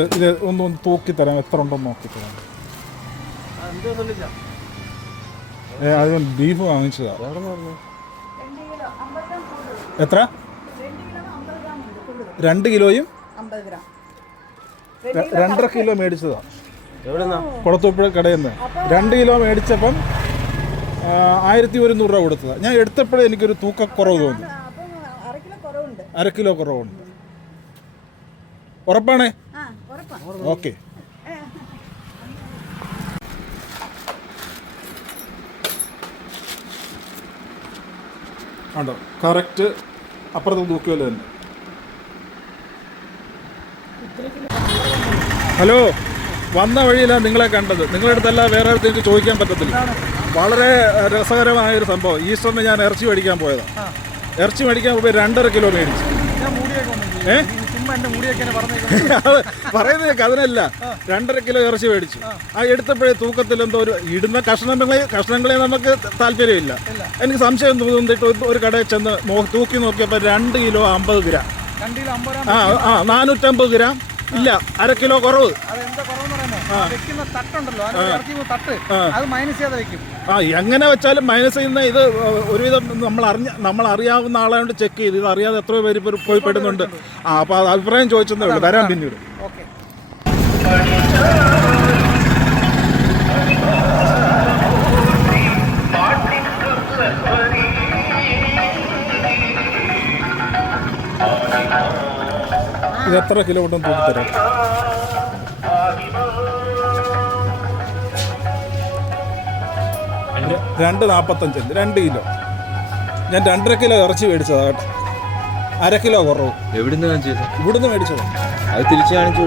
ഇത് ഒന്ന് തൂക്കി തരാം, എത്ര ഉണ്ടെന്ന് നോക്കി തരാം. അത് ബീഫ് വാങ്ങിച്ചതാ. എത്ര? 2 കിലോയും 2.5 കിലോ മേടിച്ചതാ കുളത്തൂപ്പുഴ കടയിൽ നിന്ന്. 2 കിലോ മേടിച്ചപ്പം 1100 രൂപ കൊടുത്തതാ. ഞാൻ എടുത്തപ്പോഴേ എനിക്കൊരു തൂക്കക്കുറവ് തോന്നി. 1/2 കിലോ കുറവുണ്ട്. ഉറപ്പാണേ? ഓക്കെ. ആണ്ടോ കറക്റ്റ് അപ്പുറത്ത് തൂക്കുമല്ലോ തന്നെ. ഹലോ, വന്ന വഴിയിലാണ് നിങ്ങളെ കണ്ടത്. നിങ്ങളുടെ അടുത്തല്ല വേറെ അടുത്ത് എനിക്ക് ചോദിക്കാൻ പറ്റത്തില്ല. വളരെ രസകരമായൊരു സംഭവം. ഈസ്റ്ററിന് ഞാൻ ഇറച്ചി മേടിക്കാൻ പോയതാണ്. ഇറച്ചി മേടിക്കാൻ പോയി 2.5 കിലോ മേടിച്ചു. പറയുന്നത് അതിനല്ല, 2.5 കിലോ ഇറച്ചി മേടിച്ചു. ആ എടുത്തപ്പോഴേ തൂക്കത്തിൽ എന്തോ ഒരു ഇടുന്ന കഷ്ണങ്ങളെ നമുക്ക് താല്പര്യമില്ല. എനിക്ക് സംശയം തോന്നിയിട്ട് ഒരു കടയിൽ ചെന്ന് തൂക്കി നോക്കിയപ്പോൾ 2 കിലോ 50 ഗ്രാം. 450 ഗ്രാം ഇല്ല, 1/2 കിലോ കുറവ്. എങ്ങനെ വെച്ചാലും മൈനസ് ചെയ്യുന്ന ഇത് ഒരുവിധം നമ്മൾ അറിയാവുന്ന ആളായോണ്ട് ചെക്ക് ചെയ്ത് ഇത് അറിയാതെ എത്രയോ പേര് പോയി പെടുന്നുണ്ട്. അപ്പൊ അത് അഭിപ്രായം ചോദിച്ചതേ ഉള്ളൂ. വരാൻ പിന്നീട്. ഇത് എത്ര കിലോ കൊണ്ടും തൂക്കിത്തരാം? 2.45, 2 കിലോ. ഞാൻ 2.5 കിലോ ഇറച്ചി മേടിച്ചതാ കേട്ടോ. 1/2 കിലോ കുറവ്. ഇവിടുന്ന് മേടിച്ചതാ. അത് തിരിച്ചു കാണിച്ചു.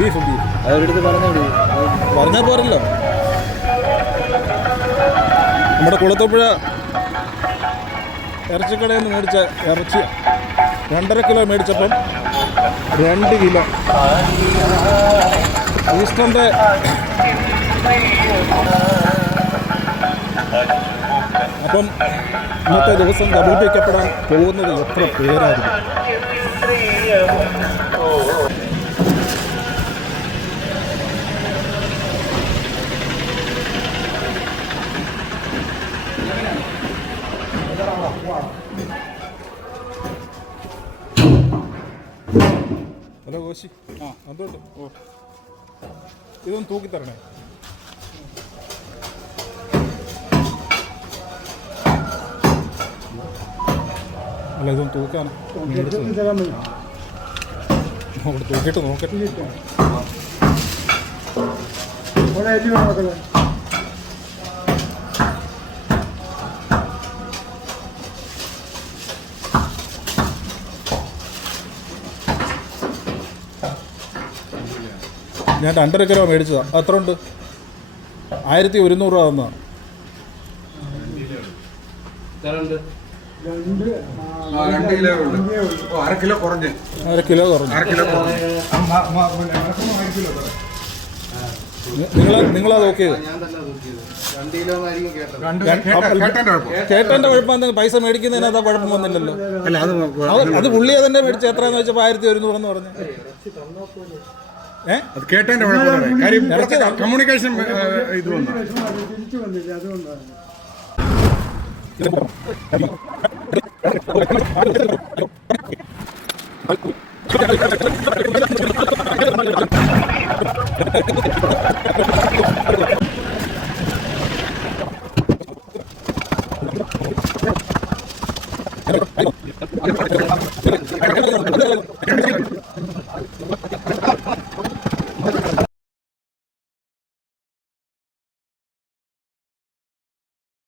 ബീഫ് അവരെടുത്ത് പറഞ്ഞാൽ പോരല്ലോ. നമ്മുടെ കുളത്തൂപ്പുഴ ഇറച്ചിക്കടയിൽ നിന്ന് മേടിച്ച ഇറച്ചി 2.5 കിലോ മേടിച്ചപ്പം 2 കിലോ. ഈസ്റ്ററിൻ്റെ അപ്പം ഇന്നത്തെ ദിവസം ഡബിൾ പിക്കപ്പെടാൻ പോകുന്നത് എത്ര പേരായിരുന്നു. ഹലോ കോശി, എന്തുണ്ട്? ഇതൊന്ന് തൂക്കിത്തരണേ. അല്ല, ഇതൊന്ന് തൂക്കാൻ തൂക്കിയിട്ട് നോക്കട്ടെ. ഞാൻ 2.5 കിലോ മേടിച്ചതാണ്. അത്ര ഉണ്ട്? 1100 രൂപ തന്നതാണ്. 1/2 കിലോ കുറഞ്ഞ്. നിങ്ങളാ നോക്കിയത്? കേട്ടന്റെ കുഴപ്പം പൈസ മേടിക്കുന്നതിനകത്ത് കുഴപ്പം വന്നില്ലല്ലോ. അത് പുള്ളിയെ തന്നെ മേടിച്ച എത്രയാന്ന് വെച്ചപ്പോൾ 1100 എന്ന് പറഞ്ഞു. അത് കേട്ടതിന്റെ കമ്മ്യൂണിക്കേഷൻ ഇത് വന്നു.